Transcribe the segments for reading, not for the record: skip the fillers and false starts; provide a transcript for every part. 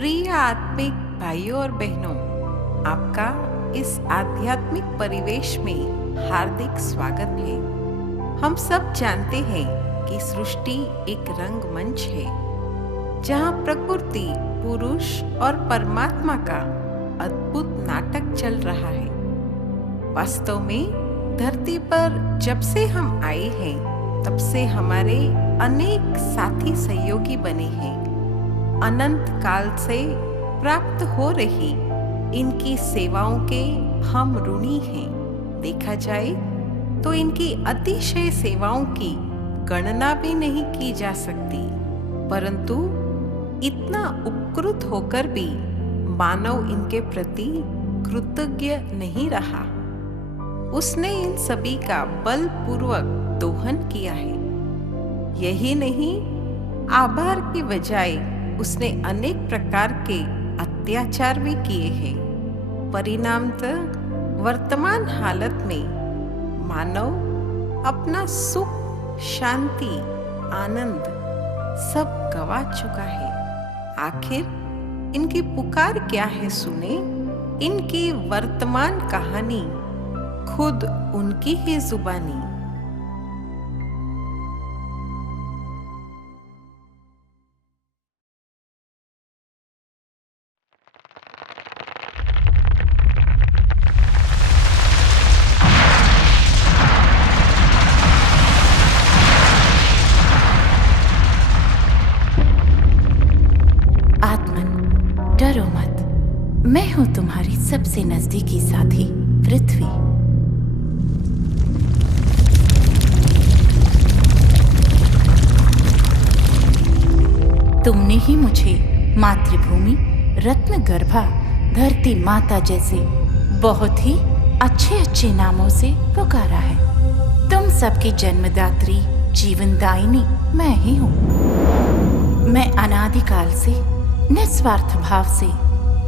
प्रिय आत्मिक भाइयों और बहनों, आपका इस आध्यात्मिक परिवेश में हार्दिक स्वागत है। हम सब जानते हैं कि सृष्टि एक रंगमंच है, जहां प्रकृति, पुरुष और परमात्मा का अद्भुत नाटक चल रहा है। वास्तव में धरती पर जब से हम आए हैं, तब से हमारे अनेक साथी सहयोगी बने हैं। अनंत काल से प्राप्त हो रही इनकी सेवाओं के हम ऋणी हैं। देखा जाए तो इनकी अतिशय सेवाओं की गणना भी नहीं की जा सकती, परंतु इतना उपकृत होकर भी मानव इनके प्रति कृतज्ञ नहीं रहा। उसने इन सभी का बलपूर्वक दोहन किया है। यही नहीं, आभार की बजाय उसने अनेक प्रकार के अत्याचार भी किए हैं। परिणामतः वर्तमान हालत में मानव अपना सुख, शांति, आनंद सब गवा चुका है। आखिर इनकी पुकार क्या है सुने। इनकी वर्तमान कहानी खुद उनकी ही जुबानी। डरो मत, मैं हूं तुम्हारी सबसे नजदीकी साथी पृथ्वी। तुमने ही मुझे मातृभूमि, रत्न गर्भा, धरती माता जैसे बहुत ही अच्छे अच्छे नामों से पुकारा है। तुम सबकी जन्मदात्री, जीवनदायिनी मैं ही हूं। मैं अनादिकाल से निस्वार्थ भाव से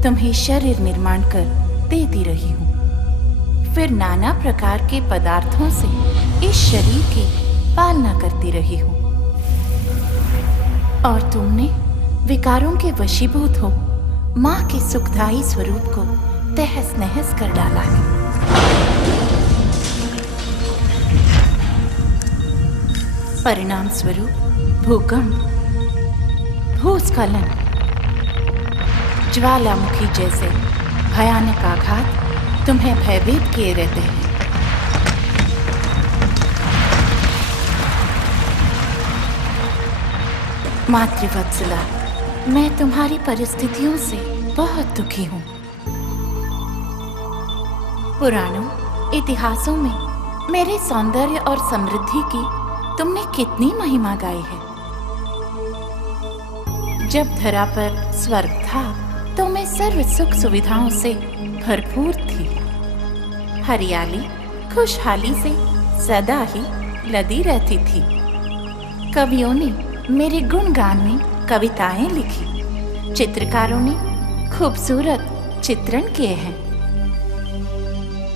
तुम्हें शरीर निर्माण कर देती रही हूँ। फिर नाना प्रकार के पदार्थों से इस शरीर की पालना करती रही हूँ, और तुमने विकारों के वशीभूत हो माँ के सुखदायी स्वरूप को तहस नहस कर डाला है। परिणाम स्वरूप भूकंप, भूस्खलन, ज्वालामुखी जैसे भयानक आघात तुम्हें भयभीत किए रहते हैं। मातृवत्सला, मैं तुम्हारी परिस्थितियों से बहुत दुखी हूँ। पुराणों, इतिहासों में मेरे सौंदर्य और समृद्धि की तुमने कितनी महिमा गाई है। जब धरा पर स्वर्ग था तो मैं सर्व सुख सुविधाओं से भरपूर थी। हरियाली, खुशहाली से सदा ही लदी रहती थी। कवियों ने मेरे गुणगान में कविताएं लिखी, चित्रकारों ने खूबसूरत चित्रण किए हैं।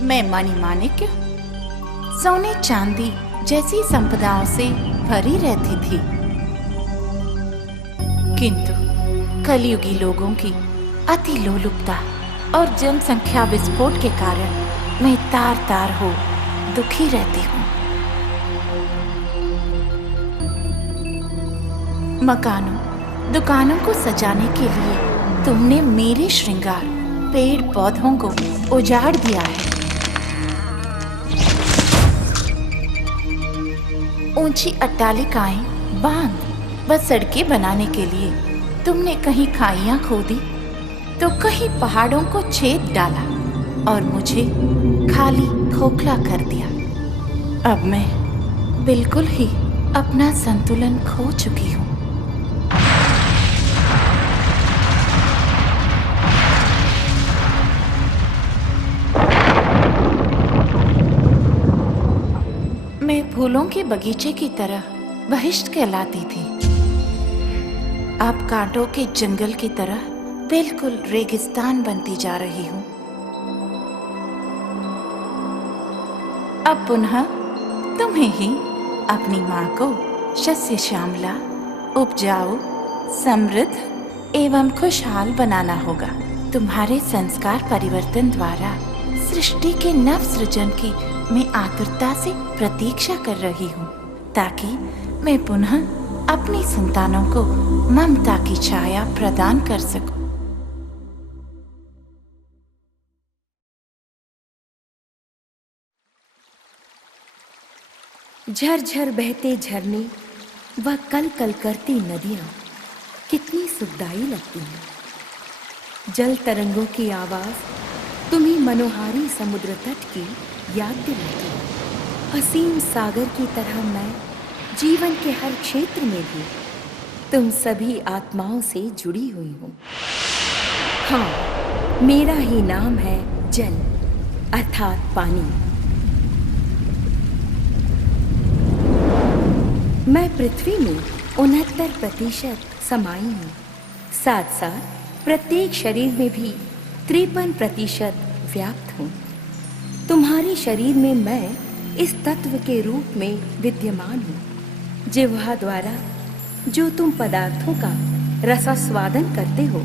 मैं मणिमाणिक्य, सोने चांदी जैसी संपदाओं से भरी रहती थी, किंतु कलयुगी लोगों की अति लोलुपता और जनसंख्या विस्फोट के कारण मैं तार तार हो दुखी रहती हूँ। मकानों, दुकानों को सजाने के लिए तुमने मेरे श्रृंगार, पेड़ पौधों को उजाड़ दिया है। ऊंची अट्टालिकाएं, बांध व सड़कें बनाने के लिए तुमने कहीं खाइयां खोदी तो कहीं पहाड़ों को छेद डाला और मुझे खाली खोखला कर दिया। अब मैं बिल्कुल ही अपना संतुलन खो चुकी हूँ। मैं फूलों के बगीचे की तरह बहिष्ट कहलाती थी, अब कांटों के जंगल की तरह बिल्कुल रेगिस्तान बनती जा रही हूँ। अब पुनः तुम्हें ही, अपनी माँ को शस्य श्यामला, उपजाऊ, समृद्ध एवं खुशहाल बनाना होगा। तुम्हारे संस्कार परिवर्तन द्वारा सृष्टि के नव सृजन की मैं आतुरता से प्रतीक्षा कर रही हूँ, ताकि मैं पुनः अपनी संतानों को ममता की छाया प्रदान कर सकूं। झरझर बहते झरने व कल कल करती नदियाँ कितनी सुखदाई लगती हैं। जल तरंगों की आवाज़ तुम्हें मनोहारी समुद्र तट की याद दिलाती है। असीम सागर की तरह मैं जीवन के हर क्षेत्र में भी तुम सभी आत्माओं से जुड़ी हुई हूँ। हाँ, मेरा ही नाम है जल अर्थात पानी। मैं पृथ्वी में 69% समाई हूँ। साथ साथ प्रत्येक शरीर में भी 53% व्याप्त हूँ। तुम्हारे शरीर में मैं इस तत्व के रूप में विद्यमान हूँ। जिह्वा द्वारा जो तुम पदार्थों का रसास्वादन करते हो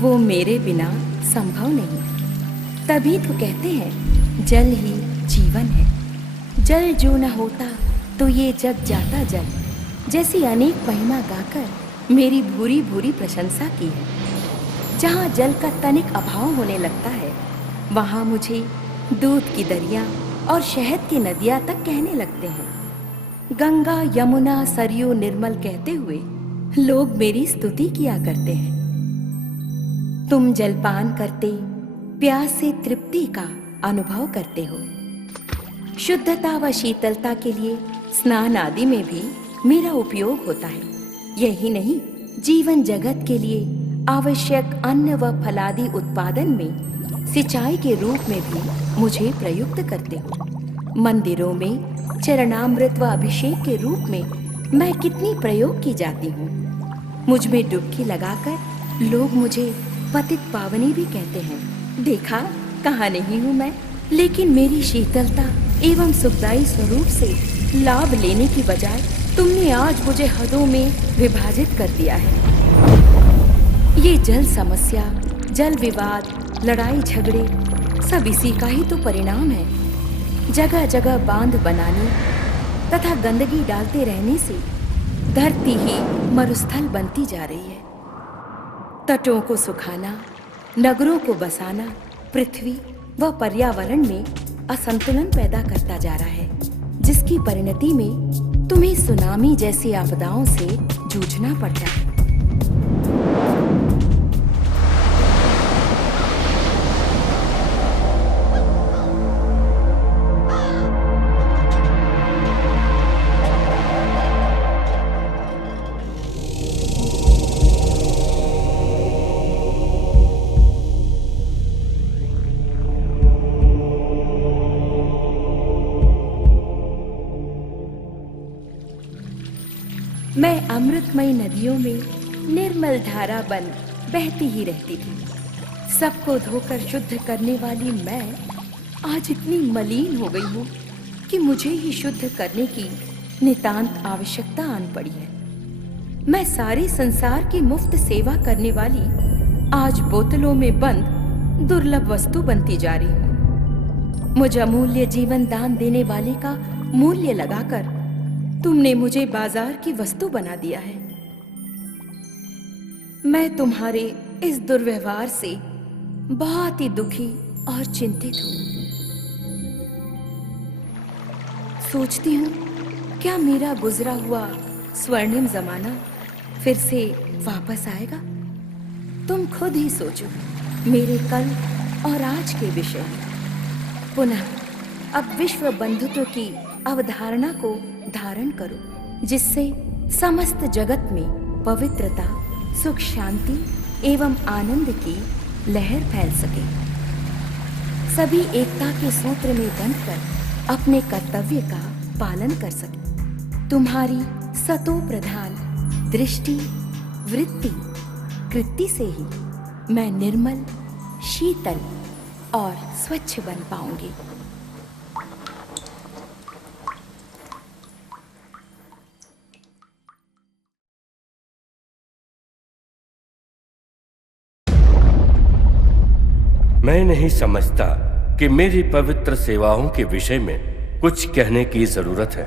वो मेरे बिना संभव नहीं। तभी तो कहते हैं जल ही जीवन है। जल जो न होता तो ये जग जाता जल, जैसी अनेक महिमा गाकर मेरी भूरी भूरी प्रशंसा की है। जहाँ जल का तनिक अभाव होने लगता है वहाँ मुझे दूध की दरिया और शहद की नदियाँ तक कहने लगते हैं। गंगा यमुना सरयू निर्मल कहते हुए लोग मेरी स्तुति किया करते हैं। तुम जलपान करते प्यास से तृप्ति का अनुभव करते हो। शुद्धता व शीतलता के लिए स्नान आदि में भी मेरा उपयोग होता है। यही नहीं, जीवन जगत के लिए आवश्यक अन्न व फलादि उत्पादन में सिंचाई के रूप में भी मुझे प्रयुक्त करते हो। मंदिरों में चरणामृत व अभिषेक के रूप में मैं कितनी प्रयोग की जाती हूँ। मुझ में डुबकी लगाकर लोग मुझे पतित पावनी भी कहते हैं। देखा, कहाँ नहीं हूँ मैं, लेकिन मेरी शीतलता एवं सुखदायी स्वरूप से लाभ लेने की बजाय तुमने आज मुझे हदों में विभाजित कर दिया है। ये जल समस्या, जल विवाद, लड़ाई झगड़े सब इसी का ही तो परिणाम है। जगह जगह बांध बनाने तथा गंदगी डालते रहने से धरती ही मरुस्थल बनती जा रही है। तटों को सुखाना, नगरों को बसाना पृथ्वी व पर्यावरण में असंतुलन पैदा करता जा रहा है, जिसकी परिणति में तुम्हें सुनामी जैसी आपदाओं से जूझना पड़ता है। मैं अमृतमयी नदियों में निर्मल धारा बन बहती ही रहती थी। सबको धोकर शुद्ध करने वाली मैं आज इतनी मलिन हो गई हूँ कि मुझे ही शुद्ध करने की नितांत आवश्यकता आन पड़ी है। मैं सारे संसार की मुफ्त सेवा करने वाली आज बोतलों में बंद दुर्लभ वस्तु बनती जा रही हूँ। मुझे अमूल्य जीवन दान देने वाले का मूल्य लगाकर तुमने मुझे बाजार की वस्तु बना दिया है। मैं तुम्हारे इस दुर्व्यवहार से बहुत ही दुखी और चिंतित हूँ। सोचती हूँ क्या मेरा गुजरा हुआ स्वर्णिम जमाना फिर से वापस आएगा? तुम खुद ही सोचो मेरे कल और आज के विषय में। पुनः अब विश्व बंधुत्व की अवधारणा को धारण करो, जिससे समस्त जगत में पवित्रता, सुख, शांति एवं आनंद की लहर फैल सके। सभी एकता के सूत्र में बंधकर अपने कर्तव्य का पालन कर सके। तुम्हारी सतो प्रधान दृष्टि, वृत्ति, कृति से ही मैं निर्मल, शीतल और स्वच्छ बन पाऊंगी। मैं नहीं समझता कि मेरी पवित्र सेवाओं के विषय में कुछ कहने की जरूरत है।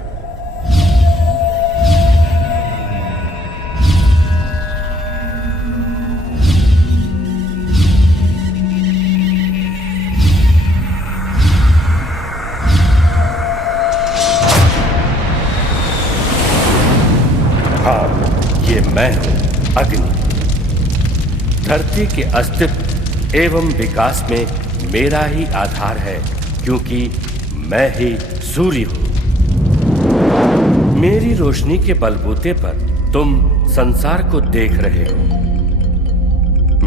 हाँ, ये मैं हूं, अग्नि। धरती के अस्तित्व एवं विकास में मेरा ही आधार है, क्योंकि मैं ही सूर्य हूं। मेरी रोशनी के बलबूते पर तुम संसार को देख रहे हो।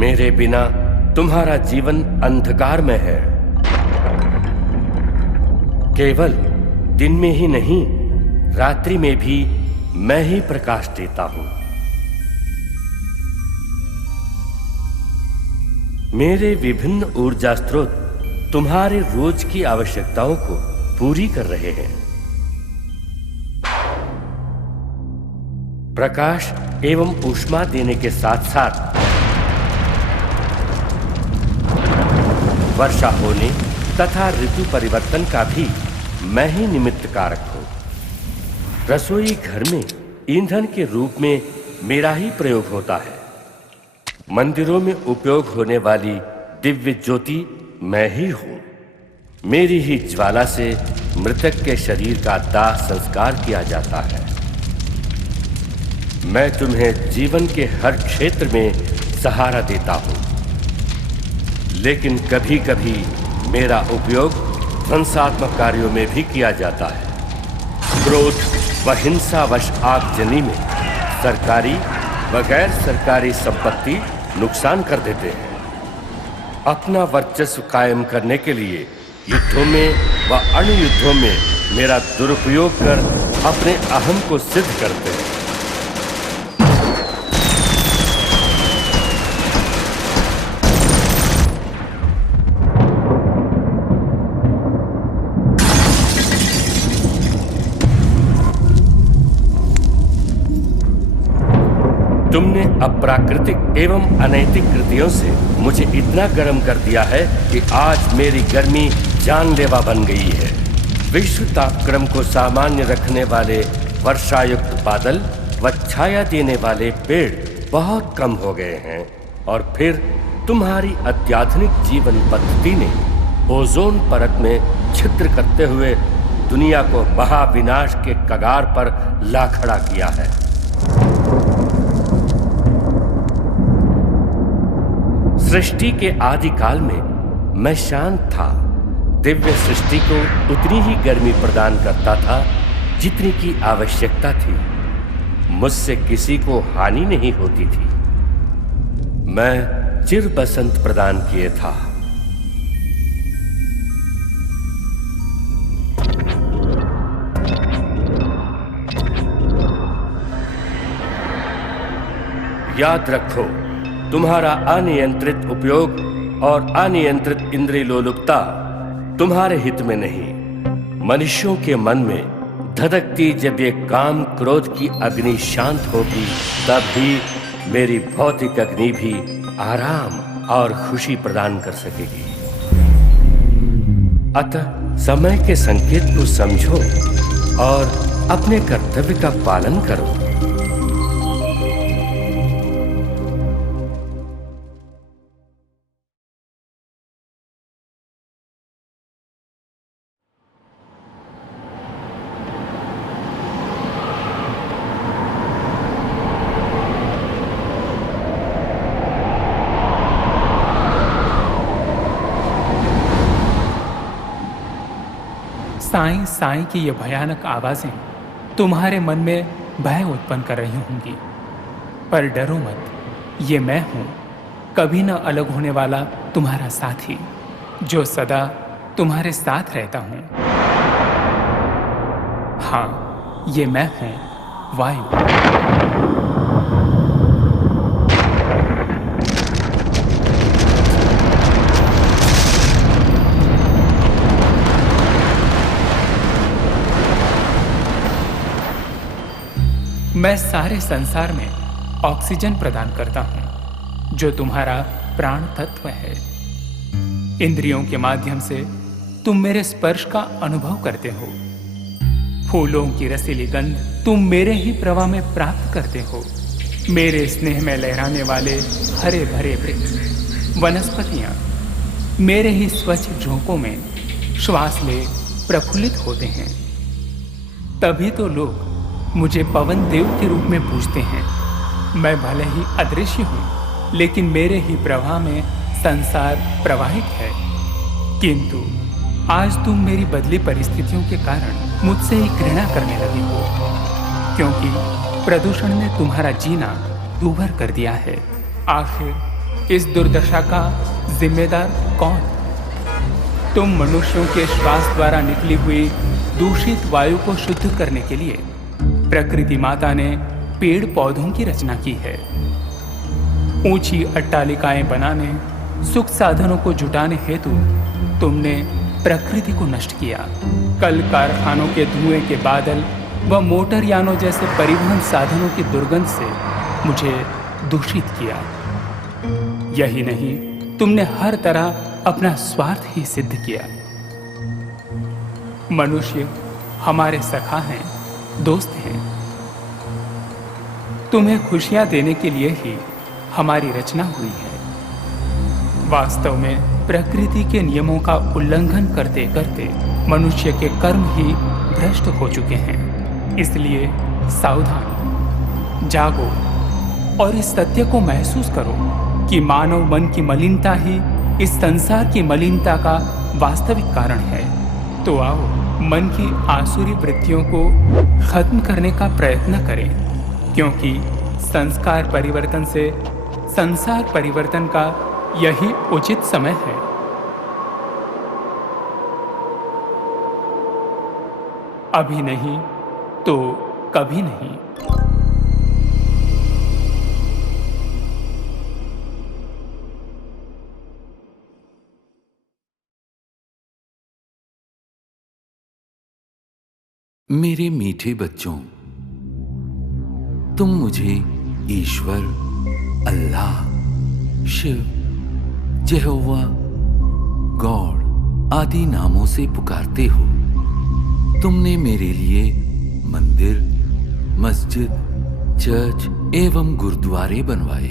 मेरे बिना तुम्हारा जीवन अंधकार में है। केवल दिन में ही नहीं, रात्रि में भी मैं ही प्रकाश देता हूं। मेरे विभिन्न ऊर्जा स्रोत तुम्हारे रोज की आवश्यकताओं को पूरी कर रहे हैं। प्रकाश एवं ऊष्मा देने के साथ साथ वर्षा होने तथा ऋतु परिवर्तन का भी मैं ही निमित्त कारक हूं। रसोई घर में ईंधन के रूप में मेरा ही प्रयोग होता है। मंदिरों में उपयोग होने वाली दिव्य ज्योति मैं ही हूं। मेरी ही ज्वाला से मृतक के शरीर का दाह संस्कार किया जाता है। मैं तुम्हें जीवन के हर क्षेत्र में सहारा देता हूं, लेकिन कभी कभी मेरा उपयोग ध्वंसात्मक कार्यों में भी किया जाता है। क्रोध व हिंसावश आगजनी में सरकारी व गैर सरकारी संपत्ति नुकसान कर देते हैं। अपना वर्चस्व कायम करने के लिए युद्धों में व अन्य युद्धों में मेरा दुरुपयोग कर अपने अहम को सिद्ध करते हैं। तुमने अप्राकृतिक एवं अनैतिक कृतियों से मुझे इतना गर्म कर दिया है कि आज मेरी गर्मी जानलेवा बन गई है। विश्व तापक्रम को सामान्य रखने वाले वर्षायुक्त बादल व छाया देने वाले पेड़ बहुत कम हो गए हैं, और फिर तुम्हारी अत्याधुनिक जीवन पद्धति ने ओजोन परत में छिद्र करते हुए दुनिया को महाविनाश के कगार पर ला खड़ा किया है। सृष्टि के आदिकाल में मैं शांत था। दिव्य सृष्टि को उतनी ही गर्मी प्रदान करता था जितनी की आवश्यकता थी। मुझसे किसी को हानि नहीं होती थी। मैं चिर बसंत प्रदान किए था। याद रखो, तुम्हारा अनियंत्रित उपयोग और अनियंत्रित इंद्रिय लोलुपता तुम्हारे हित में नहीं। मनुष्यों के मन में धधकती जब ये काम क्रोध की अग्नि शांत होगी, तब ही मेरी भौतिक अग्नि भी आराम और खुशी प्रदान कर सकेगी। अतः समय के संकेत को समझो और अपने कर्तव्य का पालन करो। साईं साईं की ये भयानक आवाजें तुम्हारे मन में भय उत्पन्न कर रही होंगी, पर डरो मत, ये मैं हूं, कभी न अलग होने वाला तुम्हारा साथी, जो सदा तुम्हारे साथ रहता हूं। हाँ, ये मैं हूं, वायु। मैं सारे संसार में ऑक्सीजन प्रदान करता हूं, जो तुम्हारा प्राण तत्व है। इंद्रियों के माध्यम से तुम मेरे स्पर्श का अनुभव करते हो। फूलों की रसीली गंध तुम मेरे ही प्रवाह में प्राप्त करते हो। मेरे स्नेह में लहराने वाले हरे भरे वृक्ष, वनस्पतियां मेरे ही स्वच्छ झोंकों में श्वास ले प्रफुल्लित होते हैं। तभी तो लोग मुझे पवन देव के रूप में पूजते हैं। मैं भले ही अदृश्य हूं, लेकिन मेरे ही प्रवाह में संसार प्रवाहित है। किंतु आज तुम मेरी बदली परिस्थितियों के कारण मुझसे ही घृणा करने लगे हो, क्योंकि प्रदूषण ने तुम्हारा जीना दूभर कर दिया है। आखिर इस दुर्दशा का जिम्मेदार कौन? तुम मनुष्यों के श्वास द्वारा निकली हुई दूषित वायु को शुद्ध करने के लिए प्रकृति माता ने पेड़ पौधों की रचना की है। ऊंची अट्टालिकाएं बनाने, सुख साधनों को जुटाने हेतु तुमने प्रकृति को नष्ट किया। कल कारखानों के धुएं के बादल व मोटर यानों जैसे परिवहन साधनों की दुर्गंध से मुझे दूषित किया। यही नहीं, तुमने हर तरह अपना स्वार्थ ही सिद्ध किया। मनुष्य हमारे सखा हैं, दोस्त हैं। तुम्हें खुशियां देने के लिए ही हमारी रचना हुई है। वास्तव में प्रकृति के नियमों का उल्लंघन करते करते मनुष्य के कर्म ही भ्रष्ट हो चुके हैं। इसलिए सावधान, जागो और इस सत्य को महसूस करो कि मानव मन की मलिनता ही इस संसार की मलिनता का वास्तविक कारण है। तो आओ, मन की आसुरी वृत्तियों को खत्म करने का प्रयत्न करें, क्योंकि संस्कार परिवर्तन से संसार परिवर्तन का यही उचित समय है। अभी नहीं तो कभी नहीं। मेरे मीठे बच्चों, तुम मुझे ईश्वर, अल्लाह, शिव, यहोवा, गॉड आदि नामों से पुकारते हो। तुमने मेरे लिए मंदिर, मस्जिद, चर्च एवं गुरुद्वारे बनवाए।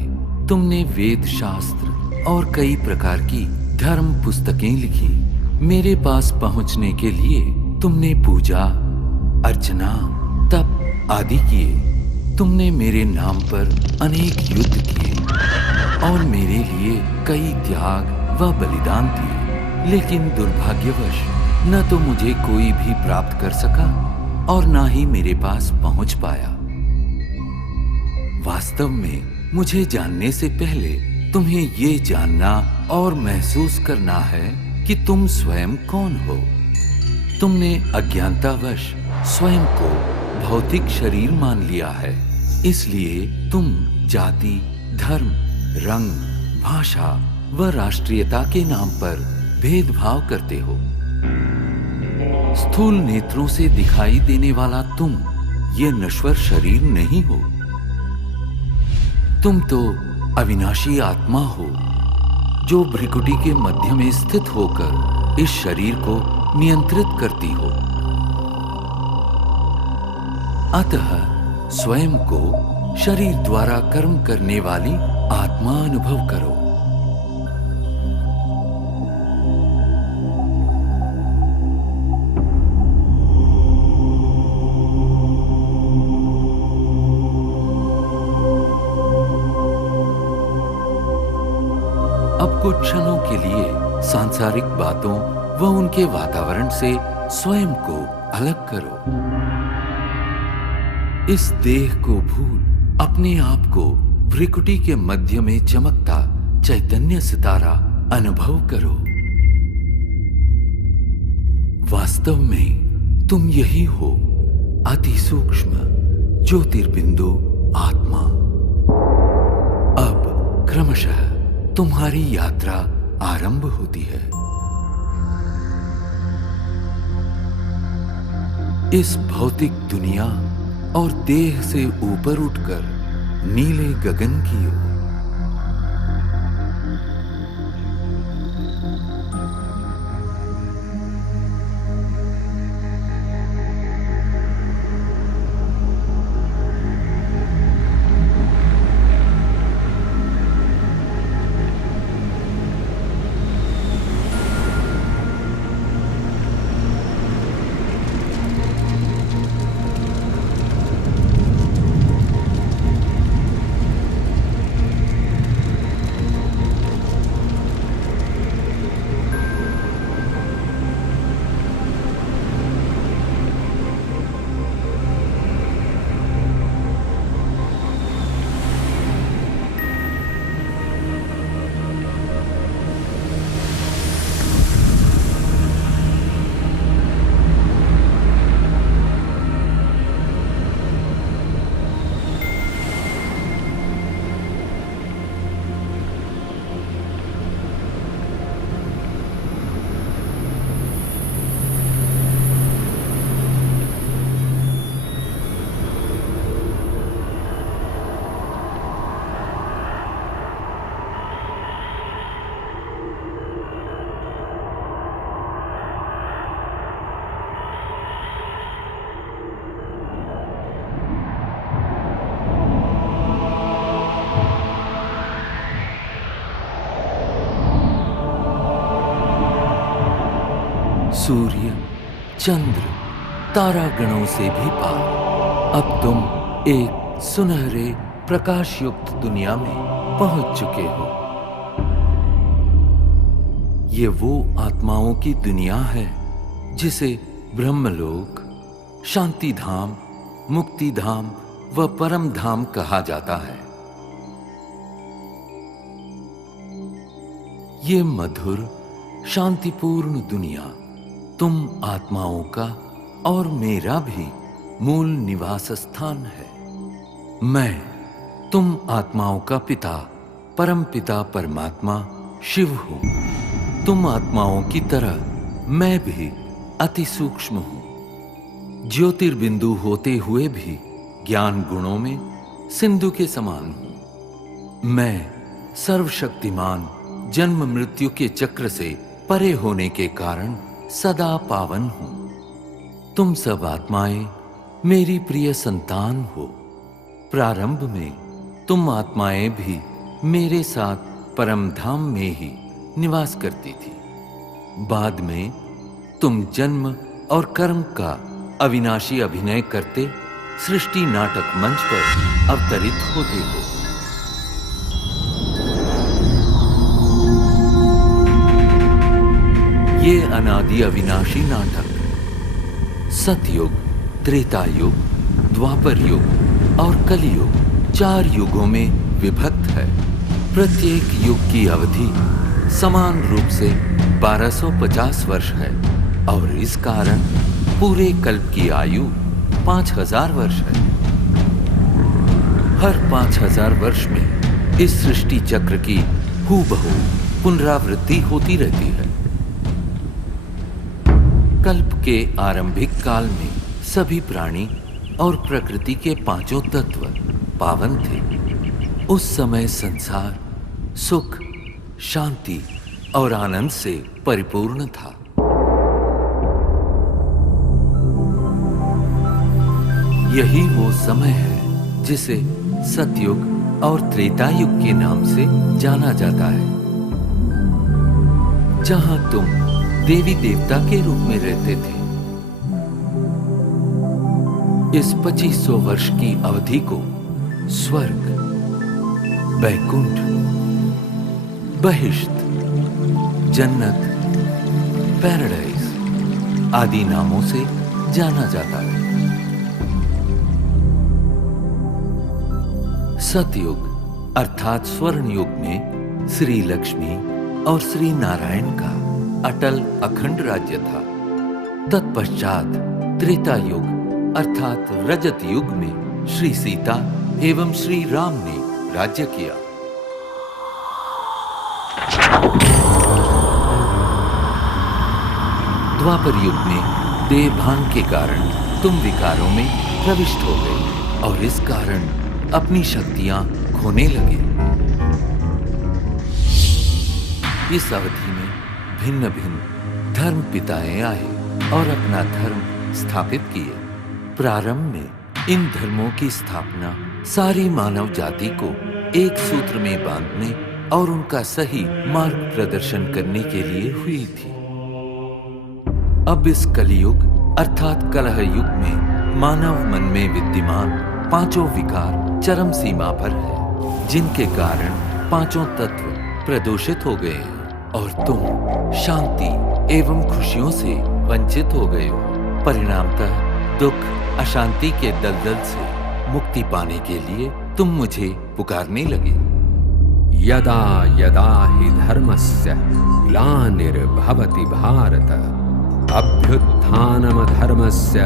तुमने वेद शास्त्र और कई प्रकार की धर्म पुस्तकें लिखी। मेरे पास पहुंचने के लिए तुमने पूजा, अर्चना, तप आदि किए। तुमने मेरे नाम पर अनेक युद्ध किए और मेरे लिए कई त्याग व बलिदान दिए। लेकिन दुर्भाग्यवश न तो मुझे कोई भी प्राप्त कर सका और न ही मेरे पास पहुंच पाया। वास्तव में मुझे जानने से पहले तुम्हें ये जानना और महसूस करना है कि तुम स्वयं कौन हो। तुमने अज्ञानतावश स्वयं को भौतिक शरीर मान लिया है। इसलिए तुम जाति, धर्म, रंग, भाषा व राष्ट्रीयता के नाम पर भेदभाव करते हो। स्थूल नेत्रों से दिखाई देने वाला तुम ये नश्वर शरीर नहीं हो। तुम तो अविनाशी आत्मा हो, जो भ्रिकुटी के मध्य में स्थित होकर इस शरीर को नियंत्रित करती हो। अतः स्वयं को शरीर द्वारा कर्म करने वाली आत्मा अनुभव करो। अब कुछ क्षणों के लिए सांसारिक बातों व उनके वातावरण से स्वयं को अलग करो। इस देह को भूल अपने आप को भ्रिकुटी के मध्य में चमकता चैतन्य सितारा अनुभव करो। वास्तव में तुम यही हो, अति सूक्ष्म ज्योतिर्बिंदु आत्मा। अब क्रमशः तुम्हारी यात्रा आरंभ होती है। इस भौतिक दुनिया और देह से ऊपर उठकर नीले गगन की ओर। सूर्य, चंद्र, तारागणों से भी पार अब तुम एक सुनहरे प्रकाश युक्त दुनिया में पहुंच चुके हो। ये वो आत्माओं की दुनिया है जिसे ब्रह्मलोक, शांति धाम, मुक्ति धाम व परम धाम कहा जाता है। ये मधुर शांतिपूर्ण दुनिया तुम आत्माओं का और मेरा भी मूल निवास स्थान है। मैं तुम आत्माओं का पिता, परम पिता परमात्मा शिव हूं। तुम आत्माओं की तरह मैं भी अति सूक्ष्म हूं। ज्योतिर्बिंदु होते हुए भी ज्ञान गुणों में सिंधु के समान हूं। मैं सर्वशक्तिमान जन्म मृत्यु के चक्र से परे होने के कारण सदा पावन हूं। तुम सब आत्माएं मेरी प्रिय संतान हो। प्रारंभ में तुम आत्माएं भी मेरे साथ परम धाम में ही निवास करती थी। बाद में तुम जन्म और कर्म का अविनाशी अभिनय करते सृष्टि नाटक मंच पर अवतरित होते हो। ये अनादि अविनाशी नाटक सतयुग, त्रेता युग, द्वापर युग और कलियुग 4 युगों में विभक्त है। प्रत्येक युग की अवधि समान रूप से 1250 वर्ष है और इस कारण पूरे कल्प की आयु 5000 वर्ष है। हर 5000 वर्ष में इस सृष्टि चक्र की हूबहू पुनरावृत्ति होती रहती है। कल्प के आरंभिक काल में सभी प्राणी और प्रकृति के 5 तत्व पावन थे। उस समय संसार सुख, शांति और आनंद से परिपूर्ण था। यही वो समय है जिसे सतयुग और त्रेता युग के नाम से जाना जाता है, जहां तुम देवी देवता के रूप में रहते थे। इस 2500 वर्ष की अवधि को स्वर्ग, बैकुंठ, बहिष्त, जन्नत, पैराडाइज आदि नामों से जाना जाता है। सतयुग अर्थात स्वर्ण युग में श्री लक्ष्मी और श्री नारायण का अटल अखंड राज्य था। तत्पश्चात त्रेता युग अर्थात रजत युग में श्री सीता एवं श्री राम ने राज्य किया। द्वापर युग में देहभान के कारण तुम विकारों में प्रविष्ट हो गए और इस कारण अपनी शक्तियां खोने लगे। इस अवधि में भिन्न भिन्न धर्म पिताएं आए और अपना धर्म स्थापित किए। प्रारंभ में इन धर्मों की स्थापना सारी मानव जाति को एक सूत्र में बांधने और उनका सही मार्ग प्रदर्शन करने के लिए हुई थी। अब इस कलियुग अर्थात कलह युग में मानव मन में विद्यमान 5 विकार चरम सीमा पर है, जिनके कारण 5 तत्व प्रदूषित हो गए हैं और तुम शांति एवं खुशियों से वंचित हो गए हो। परिणामतः दुख, अशांति के दलदल से मुक्ति पाने के लिए तुम मुझे पुकारने लगे। यदा यदा हि धर्मस्य ग्लानिर्भवति भारत अभ्युत्थानमधर्मस्य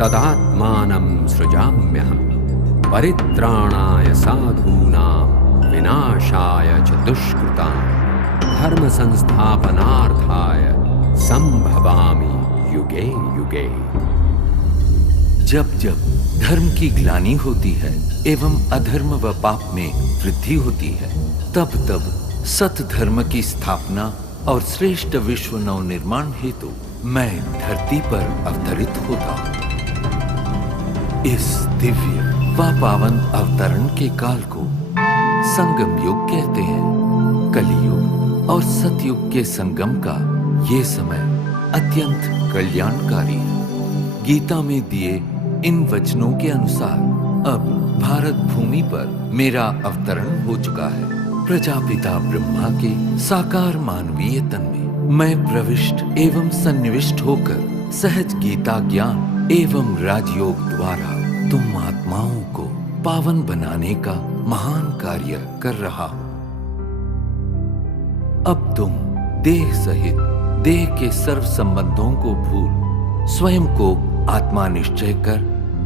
तदात्मानं सृजाम्यहम् परित्राणाय साधूनां विनाशाय च दुष्कृताम् धर्म संस्थापनार्थाय संभवामि युगे युगे। जब जब धर्म की ग्लानि होती है एवं अधर्म व पाप में वृद्धि होती है, तब तब सत धर्म की स्थापना और श्रेष्ठ विश्व नव निर्माण हेतु मैं धरती पर अवतरित होता हूँ। इस दिव्य व पावन अवतरण के काल को संगम युग कहते हैं। कलियुग और सतयुग के संगम का ये समय अत्यंत कल्याणकारी है। गीता में दिए इन वचनों के अनुसार अब भारत भूमि पर मेरा अवतरण हो चुका है। प्रजापिता ब्रह्मा के साकार मानवीय तन में मैं प्रविष्ट एवं सन्निविष्ट होकर सहज गीता ज्ञान एवं राजयोग द्वारा तुम आत्माओं को पावन बनाने का महान कार्य कर रहा हूं। अब तुम देह सहित देह के सर्व संबंधों को भूल स्वयं को आत्मा निश्चय कर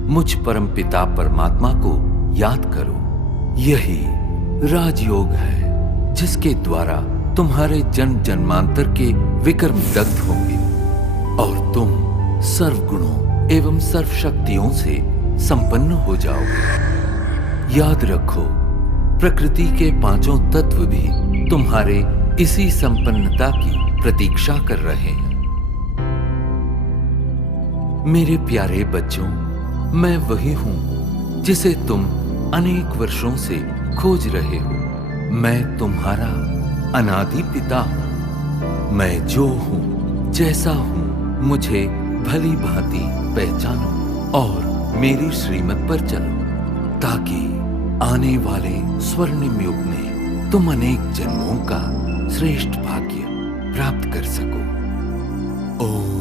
मुझ परमपिता परमात्मा को याद करो। यही राजयोग है जिसके द्वारा तुम्हारे जन्म जन्मांतर के विकर्म दग्ध होंगे और तुम सर्व गुणों एवं सर्व शक्तियों से संपन्न हो जाओगे। याद रखो, प्रकृति के पांचों तत्व भी तुम्हारे इसी संपन्नता की प्रतीक्षा कर रहे हैं। मेरे प्यारे बच्चों, मैं वही हूं जिसे तुम अनेक वर्षों से खोज रहे हो। मैं तुम्हारा अनादि पिता हूं। मैं जो हूं, जैसा हूं, मुझे भली भांति पहचानो और मेरी श्रीमत पर चलो ताकि आने वाले स्वर्णिम युग में तुम अनेक जन्मों का श्रेष्ठ भाग्य प्राप्त कर सको। ओम